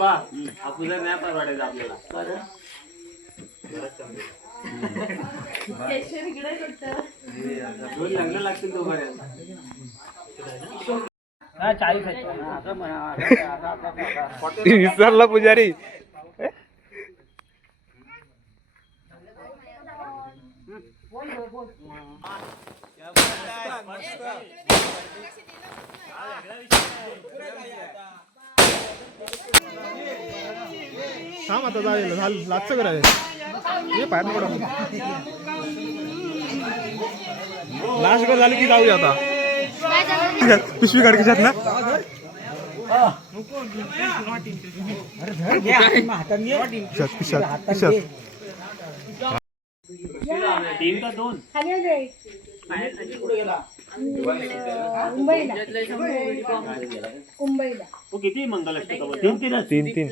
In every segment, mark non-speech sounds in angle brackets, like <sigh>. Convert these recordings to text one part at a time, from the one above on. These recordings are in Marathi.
आपण जर नाही परवडायचं आपल्याला. दोन लग्न लागतील दोघांना विसरला पुजारी. थांब आता झालं झालं लाच करायचं ये बाहेर पडा लास्ट गोल झाली की जाऊया आता. पिशवी काढ कशात ना पिशात पिशात पिशात तीन का दोन? मुंबईला. मुंबईला. तो किती मंगलाष्टका तीन तीन.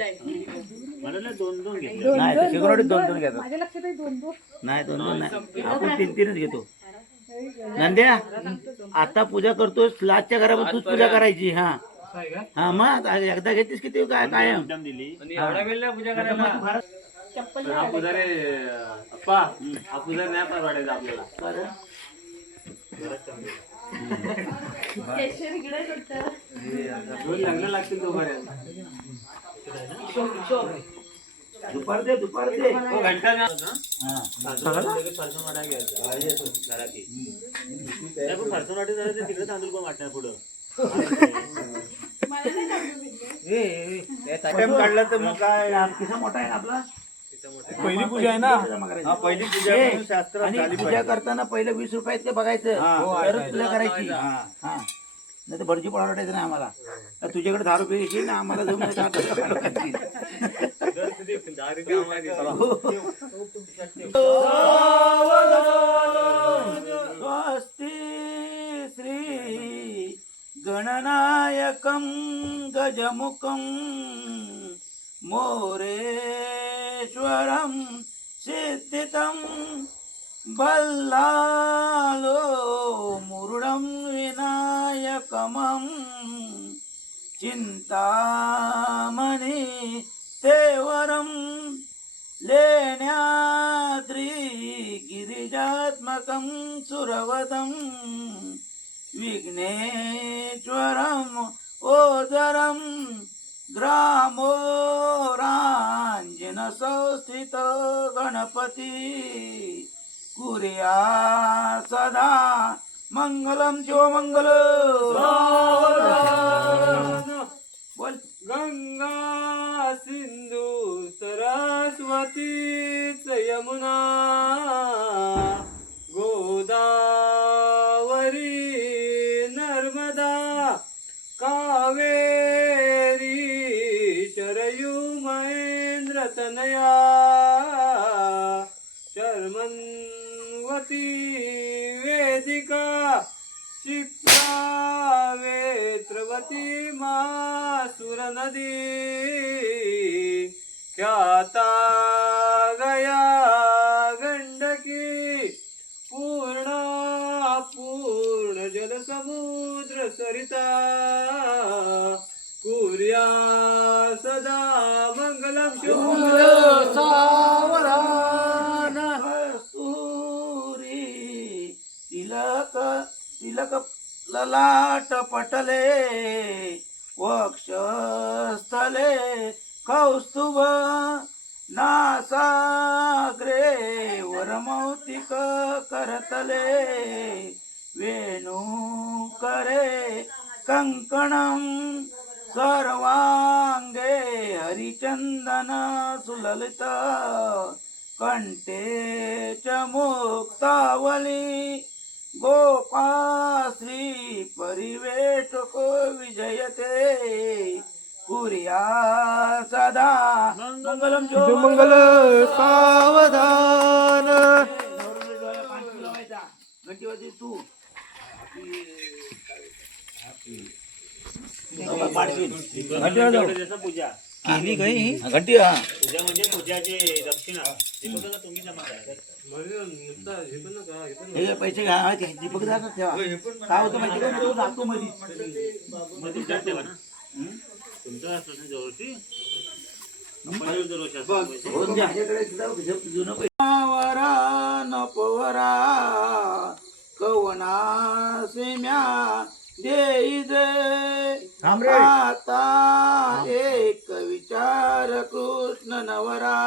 म्हणाले दोन दोन घेतले. दोन नाही दोन सिक्युरिटी दोन दोन दोन घेतात. माझ्या लक्षात आहे दोन दोन नाही. दोन दोन नाही. आपण तीन तीनच घेतो. नंद्या आता पूजा करतोस लाजच्या घरामध्ये तूच पूजा करायची हा. हा मग एकदा घेतीस की ते काय कायम? एकदम दिली. एवढ्या वेळेला पूजा करायला? हा पुजारी अप्पा हा पुजारी नाही परवडायचं आपल्याला. लग्न लागतील दोघांना दुपार दे दुपार दे घंटा ना फरसून वाटे झालं ते तिकडे तांदूळ पण वाटणार पुढं काढला तर मग काय? किसा मोठा आहे ना आपला? पहिली पूजा आहे ना? हा, पहिली पूजा म्हणून शास्त्र आणि पूजा करताना पहिले वीस रुपयात ते बघायचं. तरच पूजा करायची. हा. नाही तर भरजी पडा वाटायचं नाही आम्हाला. तर तुझ्याकडे दहा रुपये घेशील ना आम्हाला जाऊन दहा रुपये. <laughs> स्वस्ति श्री गणनायकं गजमुखं ఈశ్వరం సిద్ధితం. బల్లాలో మురుడం వినాయకమం. చింతామణి తేవరం లేణ్యాద్రి గిరిజాత్మకం సురవతం. విఘ్నేశ్వరం ఓదరం विघ्नेश्वरम् रांजन संस्थित गणपति. कुर्या सदा मङ्गलं चो बोल वेदिका शिप्रा वेत्रवती मासुर नदी ख्याता गया गंडकी पूर्ण पूर्ण जलसमुद्र सरिता कुर्या सदा मंगलम शुभ लाट पटले वक्षस्थले कौस्तुभ नासाग्रे वरमौतिक करतले वेणू करे कंकणं सर्वांगे हरिचंदन सुललित कंटे च मुक्तावली गोपाश्री परिवेशको विजयते कुर्या सदा मंगलम जो मंगल सावधान तू पूजा केली काही? घंटी हा. पूजा म्हणजे पूजाची दक्षिणा. तुम्ही जमा करा हे पैसे घ्या हा, दीपक जातात ठेवा. काय होतं माहिती का? तू जातो मध्ये मध्ये ठेवा ना. माझ्याकडे सुद्धा जुनं पैसे. वरा न पवरा कवना सेम्या देई दे. आता एक विचार कृष्ण नवरा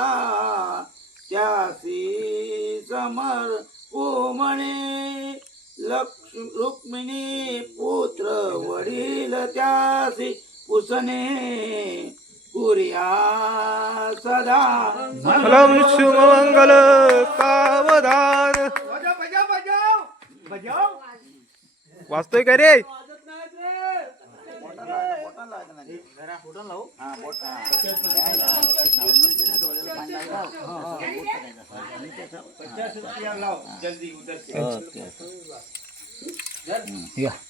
त्यासी समर म्हणे लक्ष्मी रुक्मिणी पुत्र वडील त्यासी पुसणे कुर्या सदा शुभमंगल सावधान। वाचतोय का रे?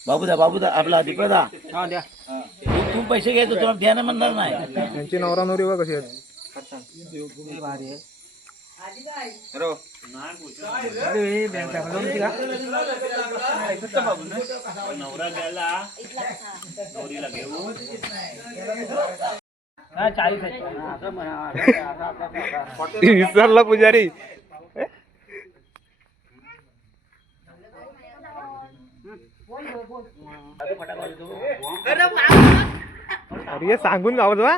बाबूदा बाबूदा आपला दीपदा तू तू पैसे घ्यायचो तुला द्यायला म्हणणार नाही त्यांची नवरा नवरी बघ कशी आहेत विसरला पुजारी. अरे सांगून गावत वा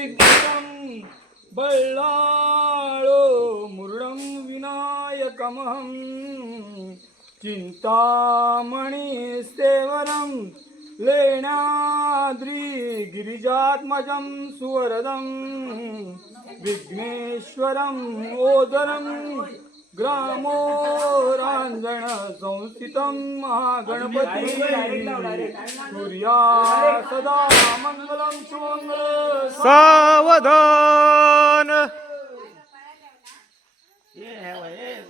सिद्धं बल्लाळो मुरुडं विनायकमहं चिन्तामणिस्तेवरं लेण्याद्रि गिरिजात्मजं सुवरदं विघ्नेश्वरम् ओदरम् ओदरं ग्रामोराञ्जन संस्थितं महागणपति। सूर्या सदा मङ्गलं सुमङ्गल सावधान।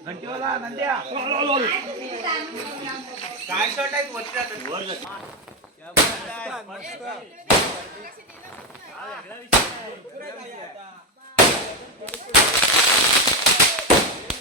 घंटीवाला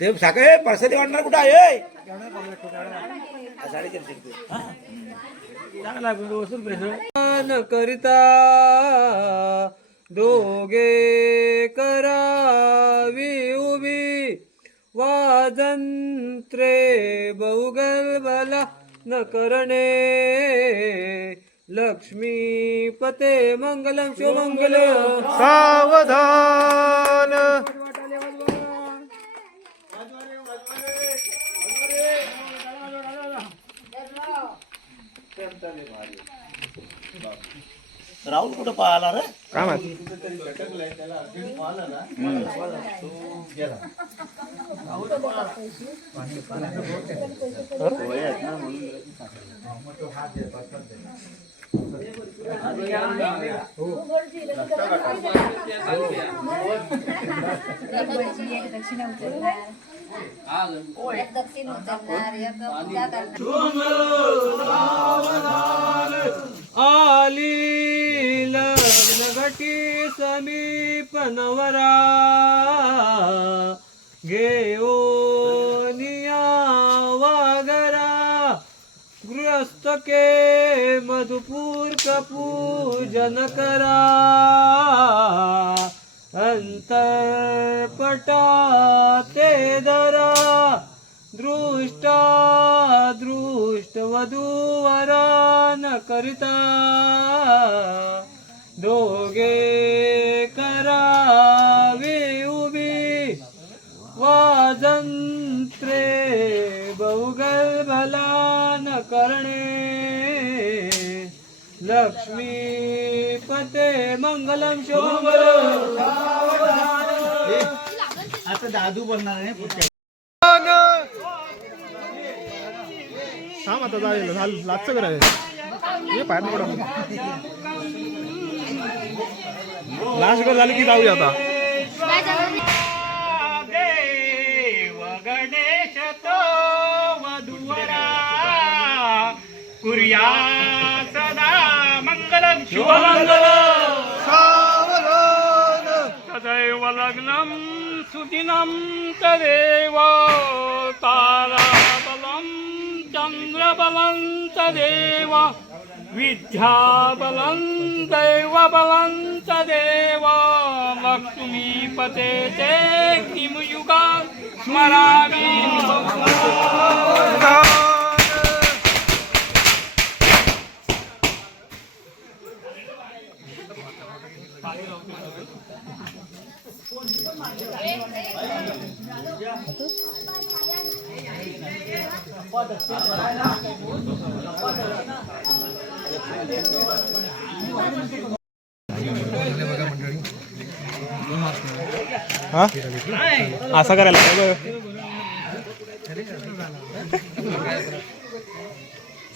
ते साखर परसादी वाटणार कुठं आहे न करिता दोघे करावी उभी. वाजंत्रे बहुगलबला न करणे. लक्ष्मीपते मंगलम शिवमंगल. सावधान. राहुल कुठं पाहिला रे? काय माहिती? दक्षिण उचलणार. एक दक्षिण उचलणार एक पूजा करणार. आली लग्न घटी समीप नवरा. घेऊनिया वागरा गृहस्थ के मधुपूर पूजन करा. अंतरपटा ते दरा दृष्ट दृष्ट वधूवरा न करता. दोघे करावे उभी. वाजंत्रे बहुगर्भला न करणे. लक्ष्मीपते मंगलम शोभ आता दादू बोलणार आहे पुढच्या थांब आता जाईल झालं लाच करायचं ये पाय पडा. लास्ट झाली की जाऊया आता. देव गणेश तो वधुवरा कुर्या सदा मंगलम शुभमंगल सदैव लग्नं सुदिनं तदेव ताराबलं चन्द्रबलं तदेव विद्याबलं दैवबलं तदेव लक्ष्मीपते ते किमयुगा स्मरामि। हा? असं करायला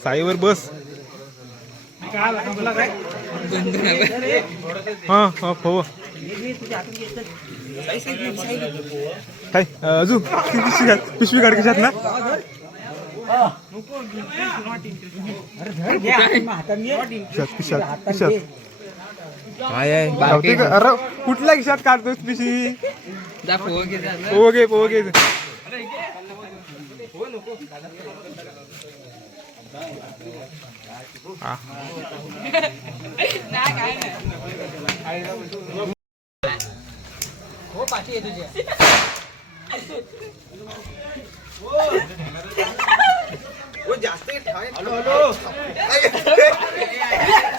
साईवर बस. हा हा हो. काय अजून पिशवी घाल पिशवी काढ कशात ना. खिशात खिशात खिशात. गावते का? अरे कुठल्या खिशात काढतोय पिशवी? पोगे पोगे हा. <laughs>